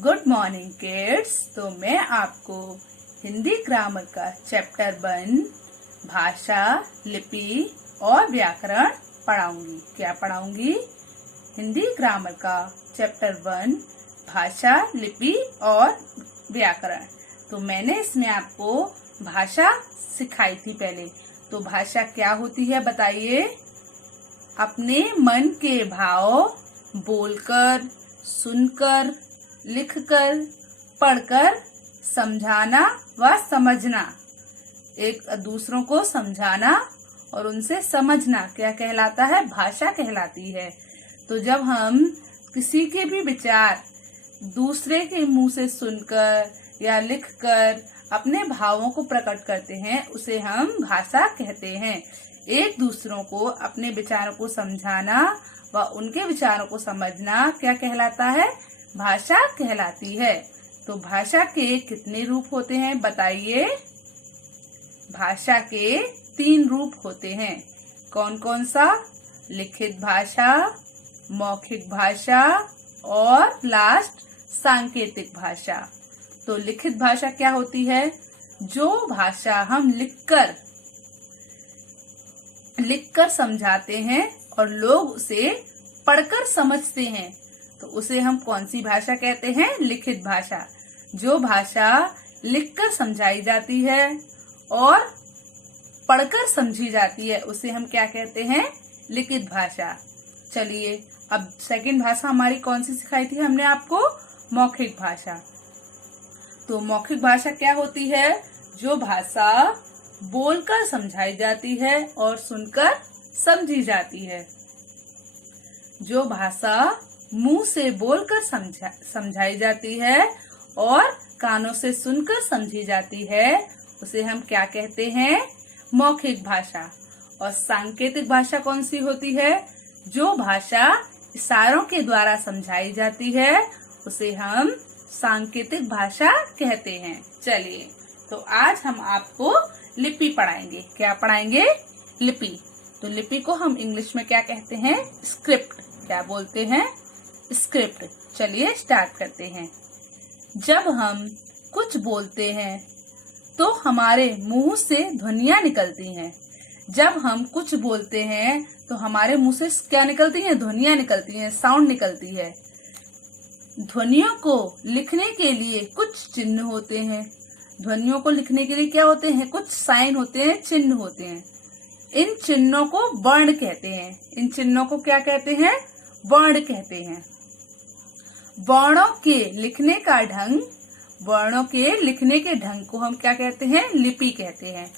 Good morning kids. तो मैं आपको हिंदी ग्रामर का चैप्टर 1 भाषा, लिपि और व्याकरण पढ़ाऊंगी। क्या पढ़ाऊंगी? हिंदी ग्रामर का चैप्टर 1 भाषा, लिपि और व्याकरण। तो मैंने इसमें आपको भाषा सिखाई थी पहले। तो भाषा क्या होती है बताइए? अपने मन के भाव बोलकर, सुनकर, लिखकर, पढ़कर समझाना व समझना। एक दूसरों को समझाना और उनसे समझना क्या कहलाता है? भाषा कहलाती है। तो जब हम किसी के भी विचार दूसरे के मुंह से सुनकर या लिखकर अपने भावों को प्रकट करते हैं, उसे हम भाषा कहते हैं। एक दूसरों को अपने विचारों को समझाना व उनके विचारों को समझना क्या कहलाता है? भाषा कहलाती है। तो भाषा के कितने रूप होते हैं बताइए? भाषा के 3 रूप होते हैं। कौन कौन सा? लिखित भाषा, मौखिक भाषा और लास्ट सांकेतिक भाषा। तो लिखित भाषा क्या होती है? जो भाषा हम लिखकर समझाते हैं और लोग उसे पढ़कर समझते हैं, तो उसे हम कौन सी भाषा कहते हैं? लिखित भाषा। जो भाषा लिखकर समझाई जाती है और पढ़कर समझी जाती है, उसे हम क्या कहते हैं? लिखित भाषा। चलिए, अब सेकंड भाषा हमारी कौन सी सिखाई थी हमने आपको? मौखिक भाषा। तो मौखिक भाषा क्या होती है? जो भाषा बोलकर समझाई जाती है और सुनकर समझी जाती है। जो भाषा मुंह से बोलकर समझाई जाती है और कानों से सुनकर समझी जाती है, उसे हम क्या कहते हैं? मौखिक भाषा। और सांकेतिक भाषा कौन सी होती है? जो भाषा इशारों के द्वारा समझाई जाती है, उसे हम सांकेतिक भाषा कहते हैं। चलिए, तो आज हम आपको लिपि पढ़ाएंगे। क्या पढ़ाएंगे? लिपि। तो लिपि को हम इंग्लिश में क्या कहते हैं? स्क्रिप्ट। क्या बोलते हैं? स्क्रिप्ट। चलिए स्टार्ट करते हैं। जब हम कुछ बोलते हैं तो हमारे मुंह से ध्वनियां निकलती हैं। जब हम कुछ बोलते हैं तो हमारे मुंह से क्या निकलती हैं? ध्वनियां निकलती हैं, साउंड निकलती है। ध्वनियों को लिखने के लिए कुछ चिन्ह होते हैं। ध्वनियों को लिखने के लिए क्या होते हैं? कुछ साइन होते हैं, चिन्ह होते हैं। इन चिन्हों को वर्ण कहते हैं। इन चिन्हों को क्या कहते हैं? वर्ण कहते हैं। वर्णों के लिखने के ढंग को हम क्या कहते हैं? लिपि कहते हैं।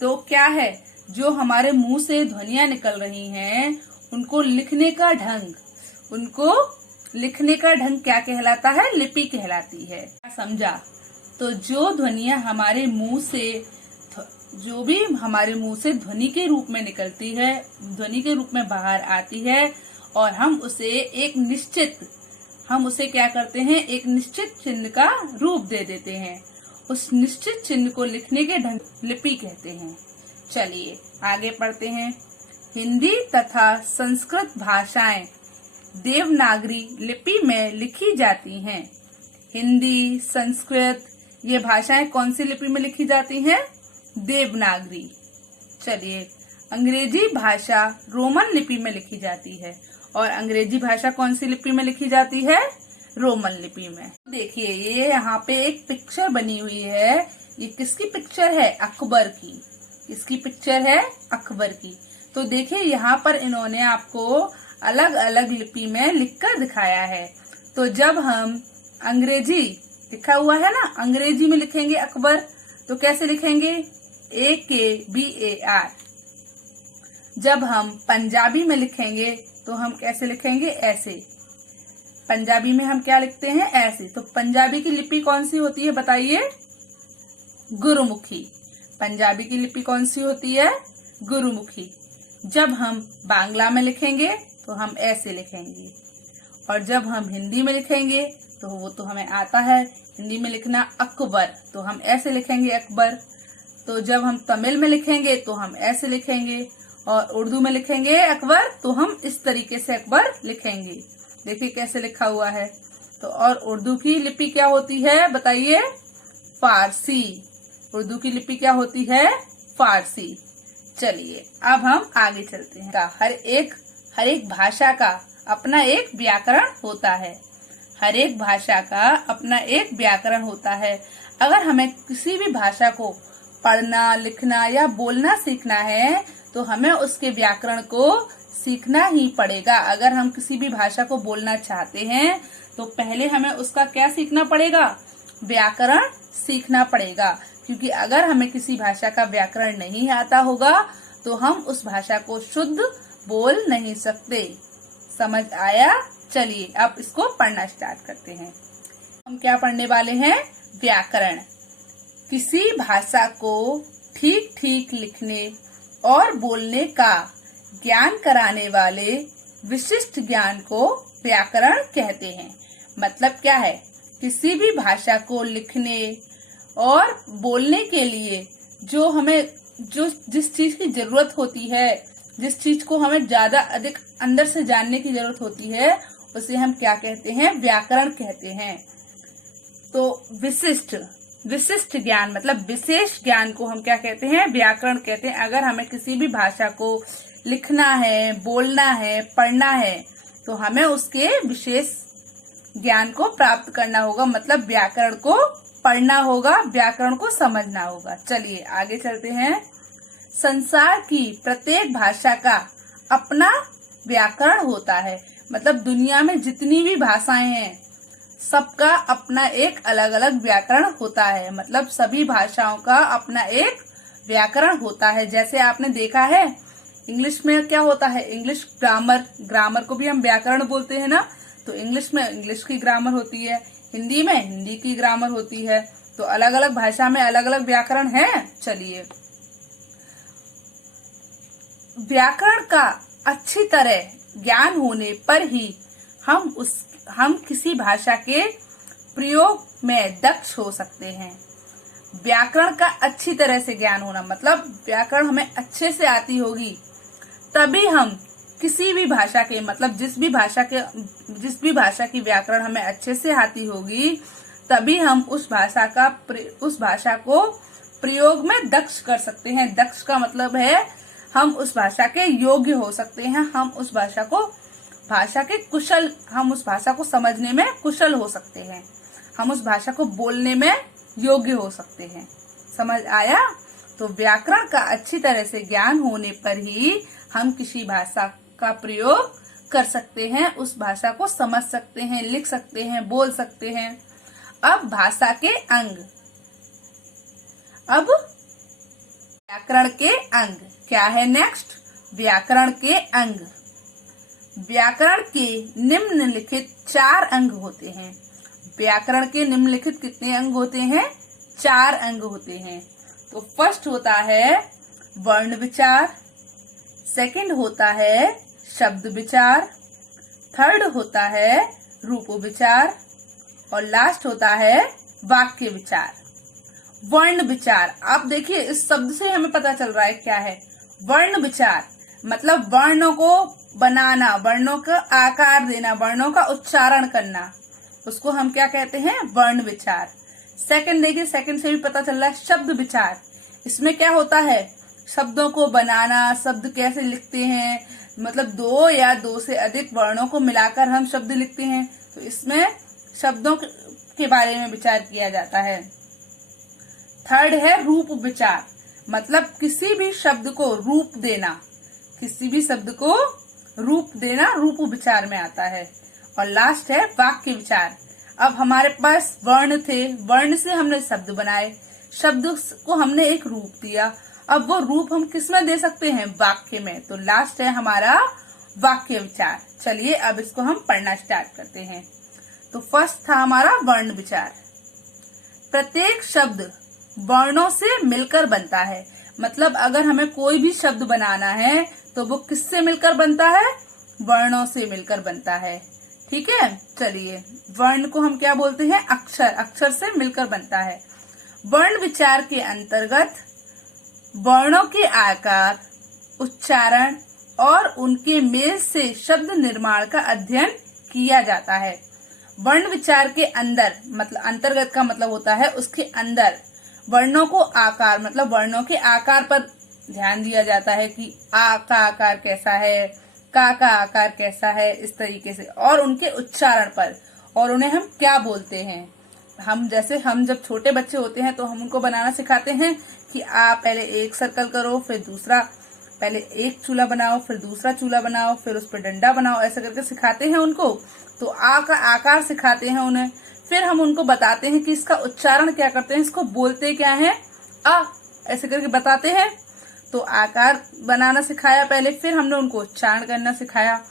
तो क्या है? जो हमारे मुंह से ध्वनियां निकल रही हैं, उनको लिखने का ढंग क्या कहलाता है? लिपि कहलाती है। समझा? तो जो ध्वनियां हमारे मुंह से ध्वनि के रूप में निकलती है, ध्वनि के रूप में बाहर आती है और हम उसे क्या करते हैं? एक निश्चित चिन्ह का रूप दे देते हैं। उस निश्चित चिन्ह को लिखने के ढंग लिपि कहते हैं। चलिए आगे पढ़ते हैं। हिंदी तथा संस्कृत भाषाएं देवनागरी लिपि में लिखी जाती हैं। हिंदी, संस्कृत ये भाषाएं कौन सी लिपि में लिखी जाती हैं? देवनागरी। चलिए, अंग्रेजी भाषा रोमन लिपि में लिखी जाती है। और अंग्रेजी भाषा कौन सी लिपि में लिखी जाती है? रोमन लिपि में। देखिए, ये यहाँ पे एक पिक्चर बनी हुई है। ये किसकी पिक्चर है? अकबर की। किसकी पिक्चर है? अकबर की। तो देखिए, यहाँ पर इन्होंने आपको अलग अलग लिपि में लिखकर दिखाया है। तो जब हम अंग्रेजी लिखा हुआ है ना, अंग्रेजी में लिखेंगे अकबर, तो कैसे लिखेंगे? AKBAR। जब हम पंजाबी में लिखेंगे तो हम कैसे लिखेंगे? ऐसे। पंजाबी में हम क्या लिखते हैं? ऐसे। तो पंजाबी की लिपि कौन सी होती है बताइए? गुरुमुखी। पंजाबी की लिपि कौन सी होती है? गुरुमुखी। जब हम बांग्ला में लिखेंगे तो हम ऐसे लिखेंगे। और जब हम हिंदी में लिखेंगे तो वो तो हमें आता है हिंदी में लिखना, अकबर, तो हम ऐसे लिखेंगे अकबर। तो जब हम तमिल में लिखेंगे तो हम ऐसे लिखेंगे। और उर्दू में लिखेंगे अकबर, तो हम इस तरीके से अकबर लिखेंगे। देखिए कैसे लिखा हुआ है। तो और उर्दू की लिपि क्या होती है बताइए? फारसी। उर्दू की लिपि क्या होती है? फारसी। चलिए अब हम आगे चलते हैं। हर एक भाषा का अपना एक व्याकरण होता है। हर एक भाषा का अपना एक व्याकरण होता है। अगर हमें किसी भी भाषा को पढ़ना, लिखना या बोलना सीखना है तो हमें उसके व्याकरण को सीखना ही पड़ेगा। अगर हम किसी भी भाषा को बोलना चाहते हैं तो पहले हमें उसका क्या सीखना पड़ेगा? व्याकरण सीखना पड़ेगा। क्योंकि अगर हमें किसी भाषा का व्याकरण नहीं आता होगा तो हम उस भाषा को शुद्ध बोल नहीं सकते। समझ आया? चलिए अब इसको पढ़ना स्टार्ट करते हैं। हम क्या पढ़ने वाले हैं? व्याकरण। किसी भाषा को ठीक ठीक लिखने और बोलने का ज्ञान कराने वाले विशिष्ट ज्ञान को व्याकरण कहते हैं। मतलब क्या है? किसी भी भाषा को लिखने और बोलने के लिए जिस चीज की जरूरत होती है, जिस चीज को हमें ज्यादा अधिक अंदर से जानने की जरूरत होती है, उसे हम क्या कहते हैं? व्याकरण कहते हैं। तो विशिष्ट ज्ञान मतलब विशेष ज्ञान को हम क्या कहते हैं? व्याकरण कहते हैं। अगर हमें किसी भी भाषा को लिखना है, बोलना है, पढ़ना है तो हमें उसके विशेष ज्ञान को प्राप्त करना होगा। मतलब व्याकरण को पढ़ना होगा, व्याकरण को समझना होगा। चलिए आगे चलते हैं। संसार की प्रत्येक भाषा का अपना व्याकरण होता है। मतलब दुनिया में जितनी भी भाषाएं हैं सबका अपना एक अलग अलग व्याकरण होता है। मतलब सभी भाषाओं का अपना एक व्याकरण होता है। जैसे आपने देखा है इंग्लिश में क्या होता है? इंग्लिश ग्रामर को भी हम व्याकरण बोलते हैं ना। तो इंग्लिश में इंग्लिश की ग्रामर होती है, हिंदी में हिंदी की ग्रामर होती है। तो अलग अलग भाषा में अलग अलग व्याकरण है। चलिए व्याकरण का अच्छी तरह ज्ञान होने पर ही हम किसी भाषा के प्रयोग में दक्ष हो सकते हैं। व्याकरण का अच्छी तरह से ज्ञान होना मतलब व्याकरण हमें अच्छे से आती होगी तभी हम किसी भी भाषा के मतलब जिस भी भाषा की व्याकरण हमें अच्छे से आती होगी तभी हम उस भाषा को प्रयोग में दक्ष कर सकते हैं। दक्ष का मतलब है हम उस भाषा के योग्य हो सकते हैं। हम उस भाषा को समझने में कुशल हो सकते हैं। हम उस भाषा को बोलने में योग्य हो सकते हैं। समझ आया? तो व्याकरण का अच्छी तरह से ज्ञान होने पर ही हम किसी भाषा का प्रयोग कर सकते हैं, उस भाषा को समझ सकते हैं, लिख सकते हैं, बोल सकते हैं। अब भाषा के अंग। अब व्याकरण के अंग क्या है? नेक्स्ट व्याकरण के अंग। व्याकरण के निम्नलिखित 4 अंग होते हैं। व्याकरण के निम्नलिखित कितने अंग होते हैं? 4 अंग होते हैं। तो फर्स्ट होता है वर्ण विचार, सेकंड होता है शब्द विचार, थर्ड होता है रूप विचार और लास्ट होता है वाक्य विचार। वर्ण विचार, आप देखिए इस शब्द से हमें पता चल रहा है क्या है वर्ण विचार। मतलब वर्णों को बनाना, वर्णों का आकार देना, वर्णों का उच्चारण करना, उसको हम क्या कहते हैं? वर्ण विचार। सेकंड देखिए, सेकंड से भी पता चल रहा है शब्द विचार। इसमें क्या होता है? शब्दों को बनाना, शब्द कैसे लिखते हैं, मतलब 2 या 2 से अधिक वर्णों को मिलाकर हम शब्द लिखते हैं। तो इसमें शब्दों के बारे में विचार किया जाता है। थर्ड है रूप विचार, मतलब किसी भी शब्द को रूप देना, किसी भी शब्द को रूप देना रूप विचार में आता है। और लास्ट है वाक्य विचार। अब हमारे पास वर्ण थे, वर्ण से हमने शब्द बनाए, शब्द को हमने एक रूप दिया। अब वो रूप हम किस में दे सकते हैं? वाक्य में। तो लास्ट है हमारा वाक्य विचार। चलिए अब इसको हम पढ़ना स्टार्ट करते हैं। तो फर्स्ट था हमारा वर्ण विचार। प्रत्येक शब्द वर्णों से मिलकर बनता है। मतलब अगर हमें कोई भी शब्द बनाना है तो वो किससे मिलकर बनता है? वर्णों से मिलकर बनता है। ठीक है, चलिए वर्ण को हम क्या बोलते हैं? अक्षर। अक्षर से मिलकर बनता है। वर्ण विचार के अंतर्गत वर्णों के आकार, उच्चारण और उनके मेल से शब्द निर्माण का अध्ययन किया जाता है। वर्ण विचार के अंदर मतलब अंतर्गत का मतलब होता है उसके अंदर वर्णों को आकार मतलब वर्णों के आकार पर ध्यान दिया जाता है कि आ का आकार कैसा है, का आकार कैसा है, इस तरीके से, और उनके उच्चारण पर, और उन्हें हम क्या बोलते हैं। हम जब छोटे बच्चे होते हैं तो हम उनको बनाना सिखाते हैं कि आ पहले एक सर्कल करो, फिर दूसरा, पहले एक चूल्हा बनाओ, फिर दूसरा चूल्हा बनाओ, फिर उस पर डंडा बनाओ, ऐसे करके सिखाते हैं उनको। तो आ का आकार सिखाते हैं उन्हें। फिर हम उनको बताते हैं कि इसका उच्चारण क्या करते हैं, इसको बोलते क्या है, आ, ऐसे करके बताते हैं। तो आकार बनाना सिखाया पहले, फिर हमने उनको उच्चारण करना सिखाया,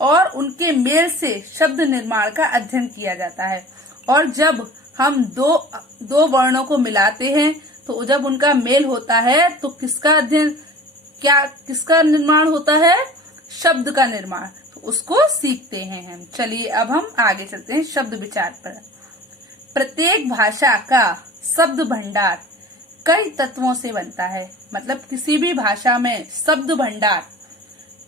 और उनके मेल से शब्द निर्माण का अध्ययन किया जाता है। और जब हम दो वर्णों को मिलाते हैं तो जब उनका मेल होता है तो किसका निर्माण होता है, शब्द का निर्माण। तो उसको सीखते हैं हम। चलिए अब हम आगे चलते हैं शब्द विचार पर। प्रत्येक भाषा का शब्द भंडार कई तत्वों से बनता है। मतलब किसी भी भाषा में शब्द भंडार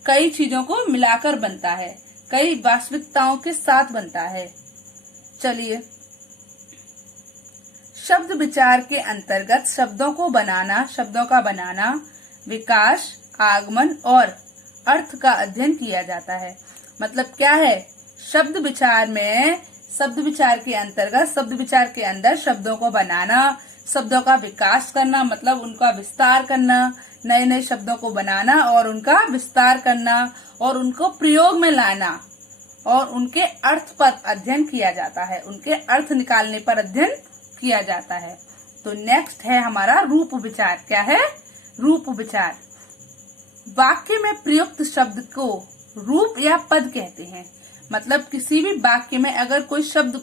कई चीजों को मिलाकर बनता है, कई वास्तविकताओं के साथ बनता है। चलिए, शब्द विचार के अंतर्गत शब्दों का बनाना, विकास, आगमन और अर्थ का अध्ययन किया जाता है। मतलब क्या है, शब्द विचार के अंतर्गत शब्द विचार के अंदर शब्दों को बनाना, शब्दों का विकास करना मतलब उनका विस्तार करना, नए नए शब्दों को बनाना और उनका विस्तार करना और उनको प्रयोग में लाना, और उनके अर्थ पर अध्ययन किया जाता है, उनके अर्थ निकालने पर अध्ययन किया जाता है। तो नेक्स्ट है हमारा रूप विचार। क्या है, रूप विचार। वाक्य में प्रयुक्त शब्द को रूप या पद कहते हैं। मतलब किसी भी वाक्य में अगर कोई शब्द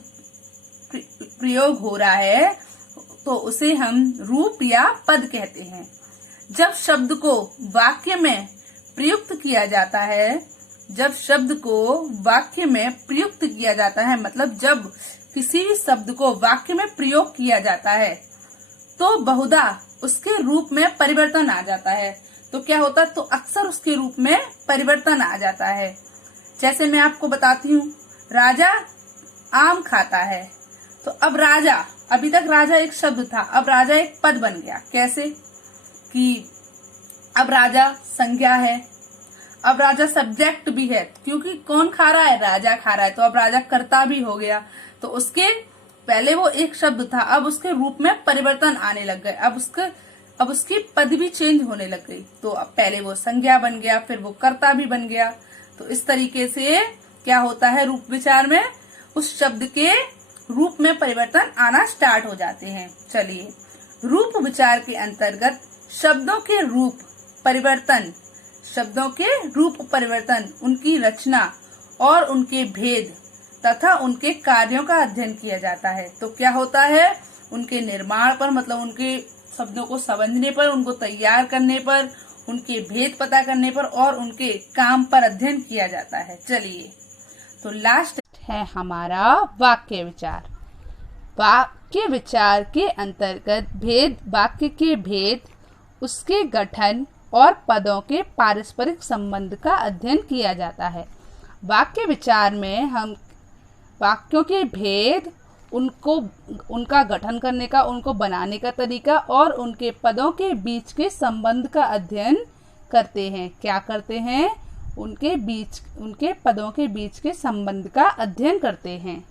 प्रयोग हो रहा है तो उसे हम रूप या पद कहते हैं। जब शब्द को वाक्य में प्रयुक्त किया जाता है, मतलब जब किसी भी शब्द को वाक्य में प्रयोग किया जाता है तो बहुधा उसके रूप में परिवर्तन आ जाता है। तो क्या होता है, तो अक्सर उसके रूप में परिवर्तन आ जाता है। जैसे मैं आपको बताती हूँ, राजा आम खाता है। तो अब राजा, अभी तक राजा एक शब्द था, अब राजा एक पद बन गया। कैसे कि अब राजा संज्ञा है, अब राजा सब्जेक्ट भी है, क्योंकि कौन खा रहा है, राजा खा रहा है, तो अब राजा कर्ता भी हो गया। तो उसके पहले वो एक शब्द था, अब उसके रूप में परिवर्तन आने लग गए, अब उसकी पद भी चेंज होने लग गई। तो अब पहले वो संज्ञा बन गया, फिर वो कर्ता भी बन गया। तो इस तरीके से क्या होता है, रूप विचार में उस शब्द के रूप में परिवर्तन आना स्टार्ट हो जाते हैं। चलिए, रूप विचार के अंतर्गत शब्दों के रूप परिवर्तन, उनकी रचना और उनके भेद तथा उनके कार्यों का अध्ययन किया जाता है। तो क्या होता है, उनके निर्माण पर मतलब उनके शब्दों को समझने पर, उनको तैयार करने पर, उनके भेद पता करने पर और उनके काम पर अध्ययन किया जाता है। चलिए, तो लास्ट है हमारा वाक्य विचार। वाक्य विचार के अंतर्गत वाक्य के भेद, उसके गठन और पदों के पारस्परिक संबंध का अध्ययन किया जाता है। वाक्य विचार में हम वाक्यों के भेद, उनका गठन करने का, उनको बनाने का तरीका और उनके पदों के बीच के संबंध का अध्ययन करते हैं। क्या करते हैं, उनके पदों के बीच के संबंध का अध्ययन करते हैं।